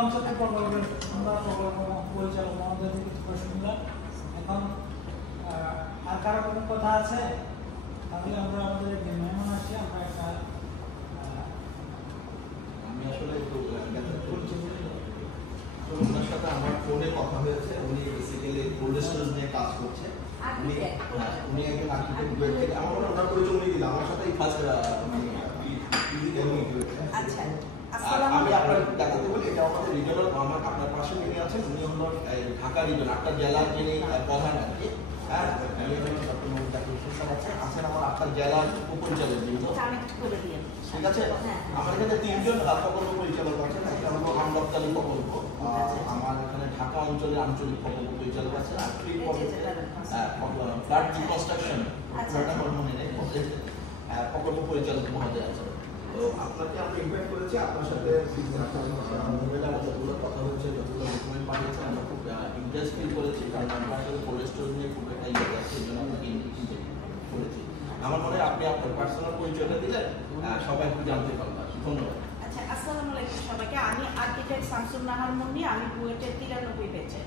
অঞ্চলের প্রকল্পের আমরা প্রকল্প পরিচালক মহোদয় থেকে শুনলাম। এখন আর কারো কোনো কথা আছে? তাহলে আমরা আমাদের যে মেহমান আছে আমরা একটা আমি আসলে একটু ওনার সাথে আমার ফোনে কথা হয়েছে। উনি বেসিক্যালি কোল্ড স্টোরেজ নিয়ে কাজ করছে। উনি একজন আর্কিটেক্ট। আমার ওনার পরিচয় উনি দিলাম। আমার সাথে ফার্স্ট আচ্ছা, আমি আপনার দেখাতে বলি, এটা আমাদের রিজনাল, আমার আপনার পাশে যিনি আছেন উনি হলো ঢাকা রিজন, আপনার জেলার যিনি প্রধান আর কি। হ্যাঁ, আছেন আমার আপনার জেলার উপপরিচালক বৃন্দ। ঠিক আছে, আমার এখানে তিনজন প্রকল্প পরিচালক আছেন। একটা হলো আমরপ্তানি প্রকল্প, আমার এখানে ঢাকা অঞ্চলের আঞ্চলিক প্রকল্প পরিচালক আছেন, আর ফ্ল্যাট রিকনস্ট্রাকশন প্রকল্প পরিচালক মহোদয় আছেন। তো আপনাকে আমরা ইনভাইট করেছি, আপনার সাথে যতগুলো কথা হচ্ছে, যতগুলো ডকুমেন্ট পাঠিয়েছে, আমরা খুব ইন্টারেস্ট ফিল করেছি, কারণ আমরা আসলে কোল্ড স্টোরেজ নিয়ে খুব একটা ইয়ে আছে, এই জন্য আপনাকে ইনভাইট করেছি। আমার মনে হয় আপনি আপনার পার্সোনাল পরিচয়টা দিলে সবাই একটু জানতে পারবেন। ধন্যবাদ। আচ্ছা, আসসালামু আলাইকুম সবাইকে। আমি আর্কিটেক্ট শামসুন নাহার মুন্নি। আমি বুয়েটের 93 ব্যাচে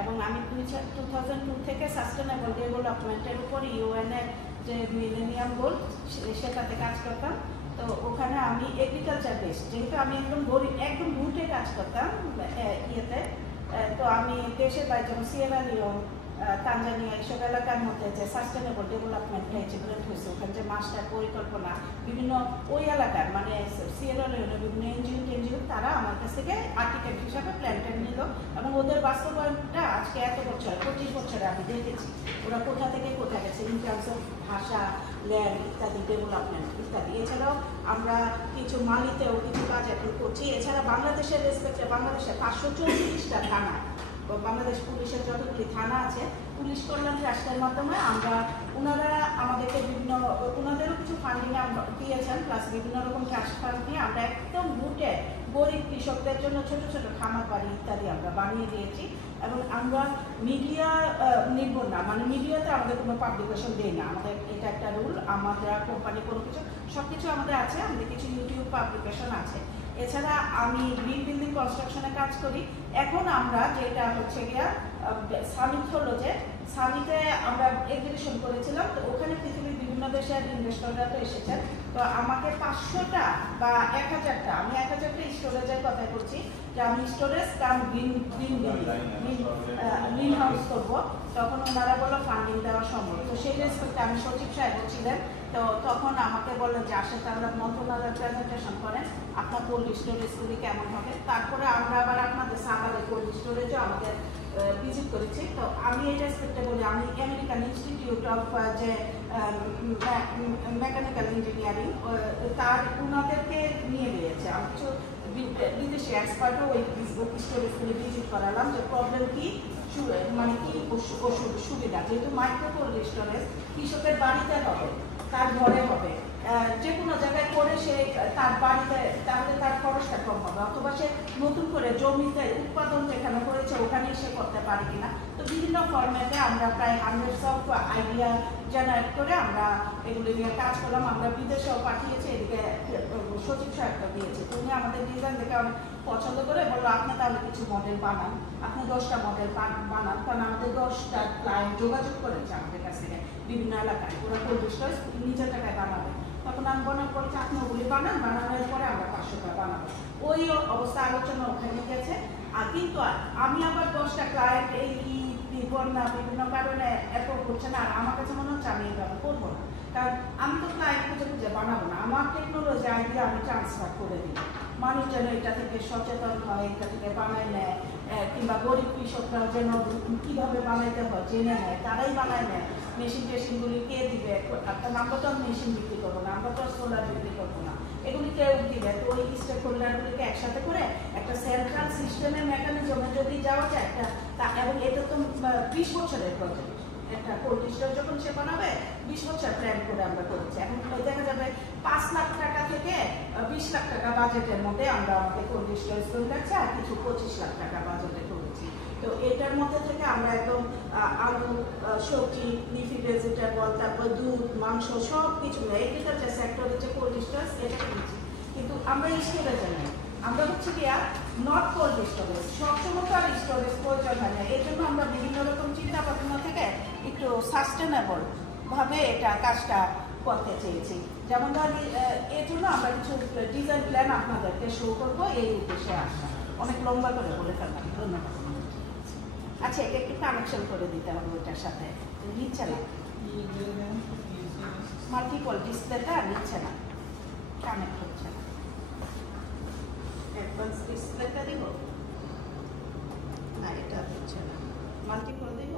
এবং আমি 2002 থেকে সাস্টেনেবল ডেভেলপমেন্টের উপর ইউএন এর যে মিলেনিয়াম গোল সেটাতে কাজ করতাম। তো ওখানে আমি এগ্রিকালচার বেস, যেহেতু আমি একদম গরিব, একদম রুটে কাজ করতাম ইয়েতে। তো আমি দেশের বাইরে যেমন সিয়েরা লিওন, তানজানিয়া, এইসব এলাকার মধ্যে যে সাস্টেনেবল ডেভেলপমেন্টটা এচিভমেন্ট হয়েছে, ওখানে যে মাস্টার পরিকল্পনা বিভিন্ন ওই এলাকার মানে সিয়েরা লিওনের বিভিন্ন এনজিও তারা আমার কাছ থেকে আর্কিটেক্ট হিসাবে প্ল্যানটা নিল এবং ওদের বাস্তবায়নটা আজকে এত বছর 25 বছরে আমি দেখেছি ওরা কোথা থেকে কোথা গেছে ইন টার্মস অফ ভাষা, ল্যান্ড ইত্যাদি, ডেভেলপমেন্ট ইত্যাদি। এছাড়াও আমরা কিছু মালিতেও কিছু কাজ এখন করছি। এছাড়া বাংলাদেশের রেসপেক্টে বাংলাদেশের 534টা থানা, বাংলাদেশ পুলিশের যতগুলি থানা আছে, পুলিশ কল্যাণ ট্রাস্টের মাধ্যমে আমরা ওনারা আমাদেরকে বিভিন্ন ওনাদেরও কিছু ফান্ডিং দিয়েছেন, প্লাস বিভিন্ন রকম ট্রাস্ট ফান্ড দিয়ে আমরা একদম রুটে গরিব কৃষকদের জন্য ছোট ছোট খামার বাড়ি ইত্যাদি আমরা বানিয়ে দিয়েছি। এবং আমরা মিডিয়া নির্ভর না, মানে মিডিয়াতে আমাদের কোনো পাবলিকেশন দেই না, আমাদের এটা একটা রুল। আমাদের কোম্পানি কোনো কিছু সব কিছু আমাদের আছে, আমাদের কিছু ইউটিউব পাবলিকেশন আছে। এছাড়া আমি গ্রিন বিল্ডিং কনস্ট্রাকশনে কাজ করি। এখন আমরা যেটা হচ্ছে গিয়া সামিট হলো, যে সামিটে আমরা এক্সিবিশন করেছিলাম, তো ওখানে পৃথিবীর বিভিন্ন দেশের ইনভেস্টররা তো এসেছেন। তো আমাকে 500টা বা 1000টা, আমি 1000টা স্টোরেজের কথা করছি, যে আমি স্টোরেজ কাম গ্রিন হাউস করবো। তখন ওনারা বললো ফান্ডিং দেওয়া সম্ভব। তো সেই রেসপেক্টে আমি সচিব সাহেব ছিলেন, তো তখন আমাকে বললো যে আসলে আমরা মন্ত্রণালয়ের প্রেজেন্টেশন করেন, আপনার কোল্ড স্টোরেজগুলি কেমন হবে। তারপরে আমরা আবার আপনাদের সাভারের কোল্ড স্টোরেজও আমাদের ভিজিট করেছি। তো আমি এই রেসপেক্টে বলি, আমি আমেরিকান ইনস্টিটিউট অফ যে মেকানিক্যাল ইঞ্জিনিয়ারিং, তার ওনাদেরকে নিয়ে গিয়েছে। আমি কিছু বিদেশি এক্সপার্টও ওই স্টোরেজগুলি ভিজিট করালাম, যে প্রবলেম কি, মানে কি সুবিধা। যেহেতু মাইক্রো কোল্ড স্টোরেজ কৃষকের বাড়িতে হবে, তার ঘরে হবে, যে কোনো জায়গায় করে সে তার বাড়িতে, তাহলে তার খরচটা কম হবে, অথবা সে নতুন করে জমিতে উৎপাদন যেখানে করেছে ওখানেই সে করতে পারে কিনা। তো বিভিন্ন ফরম্যাটে আমরা প্রায় 100 অফ আইডিয়া জেনারেট করে আমরা এগুলি নিয়ে কাজ করলাম। আমরা বিদেশেও পাঠিয়েছি, এদিকে সচিব সাহেবটা দিয়েছে। তুমি আমাদের ডিজাইন দেখে অনেক পছন্দ করে বললো আপনি তাহলে কিছু মডেল বানান, আপনি 10টা মডেল বানান। কারণ আমাদের 10টা ক্লায়েন্ট যোগাযোগ করেছে আমাদের কাছ থেকে বিভিন্ন এলাকায়, ওরা কোল্ড স্টোরেজ নিজের টাকায় বানাবে। তখন আমি মনে করছি আপনি ওগুলি বানানোর পরে আমরা 500টা বানাবো। ওই অবস্থা আলোচনা ওখানে গেছে। আর কিন্তু আমি আবার 10টা ক্লায়েন্ট এই বন্যা বিভিন্ন কারণে এত করছে না, আর আমার কাছে মনে হচ্ছে আমি এইভাবে করবো না, কারণ আমি তো ক্লায়েন্ট খুঁজে বানাবো না, আমার টেকনোলজি আইডিয়া আমি ট্রান্সফার করে দিই। মানুষ যেন এটা থেকে সচেতন হয়, এটা থেকে বানায় নেয়, কিংবা গরিব কৃষকরা যেন কীভাবে বানাইতে হয় জেনে নেয়, তারাই বানায় নেয়। মেশিনগুলি কে দিবে? আমরা তো মেশিন বিক্রি করবো না, আমরা তো সোলার বিক্রি করবো না, এগুলি কেউ দিবে। তো ওই স্টেক হোল্ডারগুলিকে একসাথে করে একটা সেন্ট্রাল সিস্টেমের মেকানিজমে যদি যাওয়া যায় একটা, এবং এটা তো 20 বছরের প্রজেক্ট। একটা কোল্ড স্টোরেজ যখন সে বানাবে 20 বছর প্ল্যান করে আমরা করেছি। এখন দেখা যাবে 5 লাখ টাকা থেকে 20 লাখ টাকা বাজেটের মধ্যে আমরা আমাদের কোল্ড স্টোরেজ তৈরি লাগছে, আর কিছু 25 লাখ টাকা বাজেটে করেছি। তো এটার মধ্যে থেকে আমরা একদম আলু, সবজি, লিফি ভেজিটেবল, তারপর দুধ, মাংস সব কিছু এগ্রিকালচার সেক্টরের যে কোল্ড স্টোরেজ এটা কিনছি। কিন্তু আমরা স্টোরেজে নেই, আমরা হচ্ছে গিয়া নট কোল্ড স্টোরেজ, সবসময় তো আর স্টোরেজ প্রয়োজন হয় না। এর জন্য আমরা বিভিন্ন রকম চিন্তা ভাবনা থেকে একটু সাস্টেনেবল ভাবে এটা কাজটা করতে চেয়েছি। যেমন ধর এর জন্য আমরা কিছু ডিজাইন প্ল্যান আপনাদেরকে শো করবো, এই উদ্দেশ্যে আসা। অনেক লম্বা করে বলে ফেললাম, ধন্যবাদ। আচ্ছা, এটা একটু কানেকশন করে দিতে হবে ওইটার সাথে, নিচ্ছে না মাল্টিপল ডিসপ্লেটা, নিচ্ছে না, কানেক্ট হচ্ছে না। অ্যাডভান্স ডিসপ্লেটা দিব না, এটা হচ্ছে না, মাল্টিপল দিব।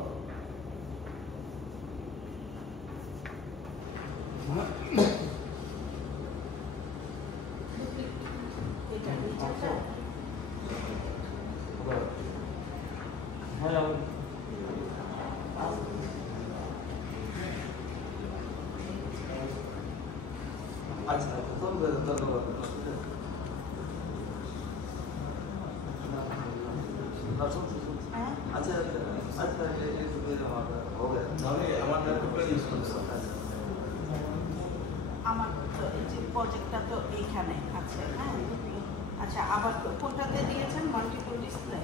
এটা নিচেটা আচ্ছা, ধন্যবাদ। হ্যাঁ আচ্ছা আচ্ছা, হবে তাহলে আমার ল্যাপটপটা ইউজ করতে আমার তো এই যে প্রজেক্টটা তো এইখানে আছে। হ্যাঁ, আচ্ছা, আবার কোনটাতে দিয়েছেন মাল্টিপল ডিসপ্লে?